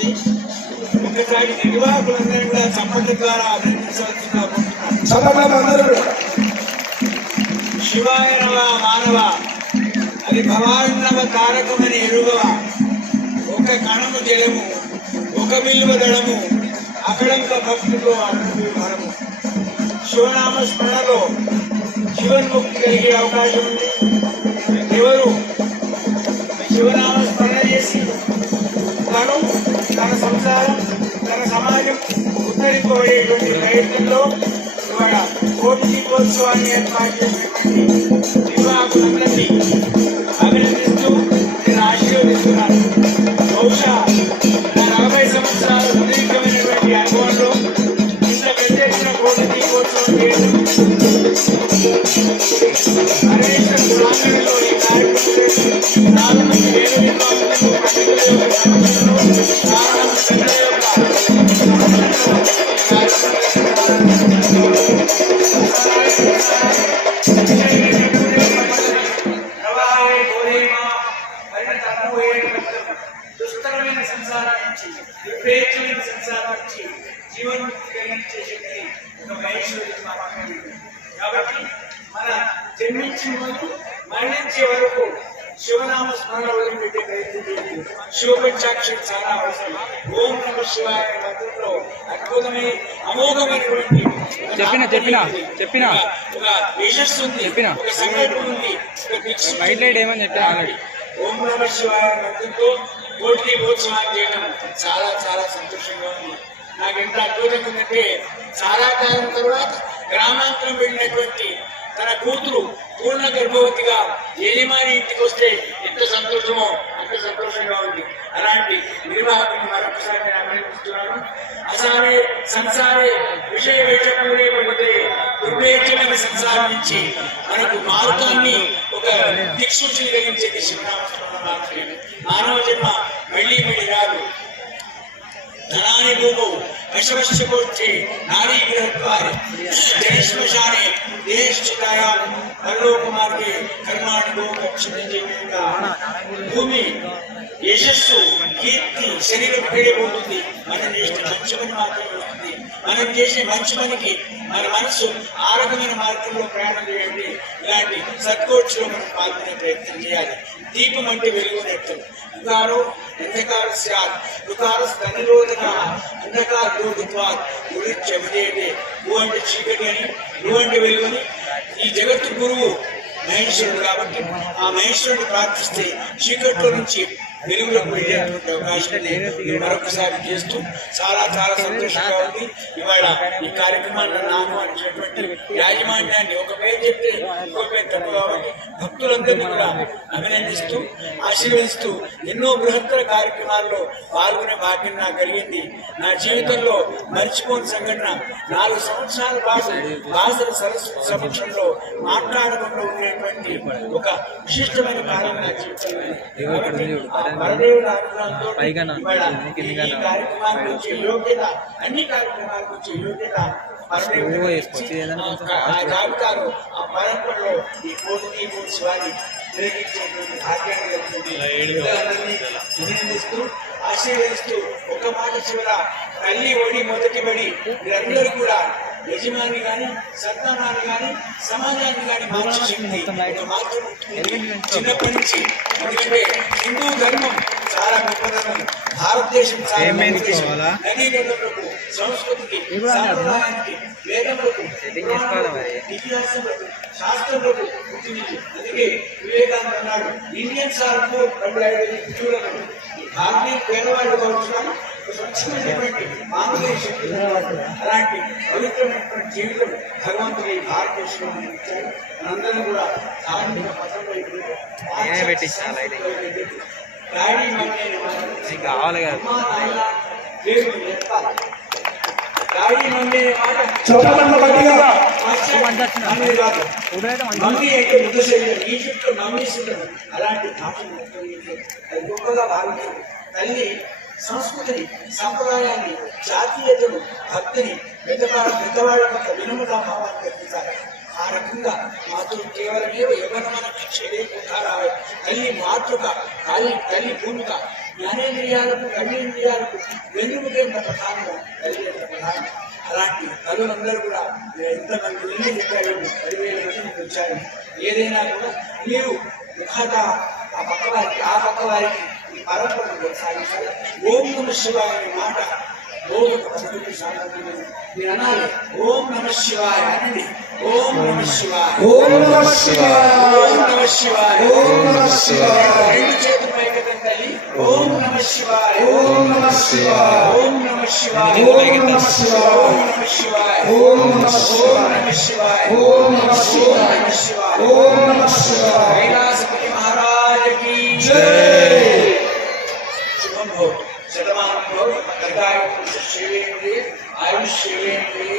ఉంది ఒకసారి నిర్వాహకులందరూ కూడా చప్పట్ల ద్వారా అభినందించవలసిందిగా కోరుతున్నాను శివాయ నమ మానవ అది భవాన్నవ తారకమని ఎరుగవ? ఒక కణము జలము ఒక విలువ దళము అకడంక భక్తితో అనుభవము శివనామ స్మరణలో శివన్ముక్తి కలిగే అవకాశం ఉంది. తన సంసారం తన సమాజం ఉద్ధరింపబడేటువంటి ప్రయత్నంలో ఇవాళ కోటి దీపోత్సవాన్ని ఏర్పాటు చేసినటువంటి నిర్వాహకులందరినీ నుంచి కలిగించే శక్తి ఒక ఉంది. కాబట్టి మన జన్మించిన వరకు మరణించే వరకు శివనామ స్మరణ వదిలిపెట్టే ప్రయత్నం చేయండి శివపంచాక్షరి చాలా అవసరం ఓం నమ శివాయ మంత్రంలో అద్భుతమైన అమోఘమైనటువంటి చెప్పిన, చెప్పిన. చెప్పిన. ఒక- యశస్సు ఉంది చెప్పిన. ఒక సంకల్పం ఉంది వైట్ లైట్ ఏమని చెప్పిన ఆల్రెడీ ఓం నమ శివాయ మంత్రంతో కోటి ఉత్సవాలు చేయడం చాలా చాలా సంతోషంగా ఉంది నాకు ఎంత అద్భుతంగా ఉందంటే చాలా కాలం తర్వాత గ్రామాంతరం వెళ్ళినటువంటి తన కూతురు పూర్ణ గర్భవతిగా యజమాని ఇంటికి వస్తే ఎంత సంతోషమో అంత సంతోషంగా ఉంది. అలాంటి నిర్వాహకుని మరొకసారి నేను అభినందిస్తున్నాను. అసారే సంసారే విషయ వేచకూడే పడితే దుర్వేచమైన సంసారం నుంచి మనకు మార్గాన్ని ఒక దిక్సూచిని కలిగించేది శివనామస్మరణ మాత్రమే. మానవ జన్మ మళ్ళీ మళ్ళీ రాదు. ధనాని భూము వశవశకోర్చే నారీ గృహద్వారి జయశ్మశానే దేశితాయా పరలోక మార్గే కర్మాణి గోక్షించే భూమి యశస్సు కీర్తి శరీరం పెరిగిపోతుంది మనం చేసిన మంచి పని మాత్రమే వస్తుంది మనం చేసే మంచి పనికి మన మనసు ఆ రకమైన మార్గంలో ప్రయాణం చేయండి. ఇలాంటి సత్కోర్చులో మనం పాల్గొనే ప్రయత్నం చేయాలి. దీపం అంటే వెలుగునేత్తం యుగారో గారు స్యాత్ యుగార స్తనిరోధక అంధకార రోగుత్వాత్ గురి చెమటేటే గు అంటే చీకటి అని గు అంటే వెలుగుని ఈ జగత్తు గురువు మహేశ్వరుడు కాబట్టి ఆ మహేశ్వరుడు ప్రార్థిస్తే చీకట్లో నుంచి వెలుగులో మీడియా అవకాశం నేను మరొకసారి చేస్తూ చాలా చాలా సంతోషంగా ఉంది ఇవాళ ఈ కార్యక్రమాన్ని నాకు అందించినటువంటి యాజమాన్యాన్ని ఒక పేరు చెప్తే ఇంకో పేరు తప్పు కాబట్టి భక్తులందరినీ కూడా అభినందిస్తూ ఆశీర్వదిస్తూ ఎన్నో బృహత్తర కార్యక్రమాల్లో పాల్గొనే భాగ్యం నాకు కలిగింది నా జీవితంలో మర్చిపోని సంఘటన నాలుగు సంవత్సరాల పాటు బాసర సరస్వతి సమక్షంలో మాట్లాడకుండా ఉండేటువంటి ఒక విశిష్టమైన కాలం నా జీవితంలో పైగా కిందిగా ఈ వేసుకోవచ్చు. ఏదైనా కొంచెం జాబితాలో ఆ పరంపరలో ఈ కోటి శివాజీ ప్రేమించేటువంటి భాగ్యాన్ని అభినందిస్తూ ఆశీర్వదిస్తూ ఒక మాట చివర తల్లి ఓడి మొదటి బడి వీరందరూ కూడా యజమాని గాని సత్నాన్ని గాని సమాజాన్ని గాని మార్చే శక్తి. చిన్నప్పటి నుంచి ఎందుకంటే హిందూ ధర్మం చాలా భారతదేశం గొప్ప దేశం. కావాలా? నదీ గంగలకు సంస్కృతికి? సాంప్రదాయానికి వేదములకు? ఇతిహాసములకు శాస్త్రములకు అందుకే వివేకానంద అన్నాడు ఇండియన్స్ ఆర్ మోర్ చూడలేదు పేదవాళ్ళు స్వచ్ఛమైనటువంటి. అలాంటి పవిత్రమైనటువంటి జీవితం భగవంతుడు ఈ భారతదేశంలో ఇచ్చాడు మనందరం కూడా ధార్మిక పథంలో కావాలి దేవుడు మాట అలాంటి భాషను అది గొప్పగా తల్లి సంస్కృతిని సంప్రదాయాన్ని జాతీయతను భక్తిని పెద్దవాళ్ళ పెద్దవాళ్ళ పట్ల వినమ్రతా భావాన్ని కల్పించాలి ఆ రకంగా మాతృ కేవలమే యవనమన క్షేత్రారాయ తల్లి మాతృక తల్లి తల్లి భూమిక. జ్ఞానేంద్రియాలకు కర్మేంద్రియాలకు వెన్నుముకే ప్రధానంగా కలిగేంత ప్రధానం అలాంటి తల్లులందరూ కూడా ఎంతమంది వెళ్ళి చెప్పారు పదివేల మంది వచ్చారు. ఏదైనా కూడా మీరు ముఖత ఆ పక్క వారికి ఆ పక్క వారికి ఈ పరంపరను కొనసాగించాలి. ఓం నమ శివాయ అనే మాట రోజు ఒక సార్లు మీరు అనాలి ఓం నమ శివాయ అనండి ఓం నమ శివాయ. ఓం నమ శివాయ. ఓం నమ శివాయ. ఓం నమ శివాయ. ओम नमः शिवाय ओम नमः शिवाय ओम नमः शिवाय ओम नमः शिवाय ओम नमः शिवाय ओम नमः शिवाय ओम नमः शिवाय कैलासपति महाराज की जय शुभम भो शतमान भो दीर्घायु पुरुष शिवेन्द्रिय आयुष शिवेन्द्रिय